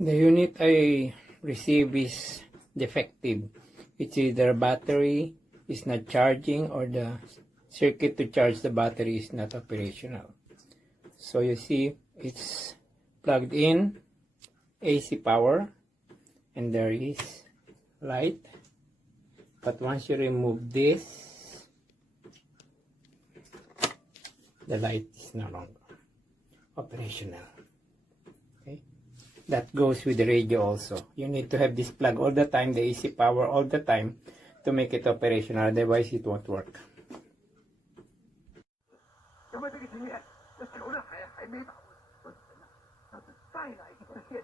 The unit I receive is defective. It's either battery is not charging or the circuit to charge the battery is not operational. So you see it's plugged in AC power and there is light, but once you remove this, the light is no longer operational. Okay, that goes with the radio also. You need to have this plug all the time, the AC power all the time, to make it operational, otherwise it won't work. 因为这个经验，这球呢还没把握，再来一个线。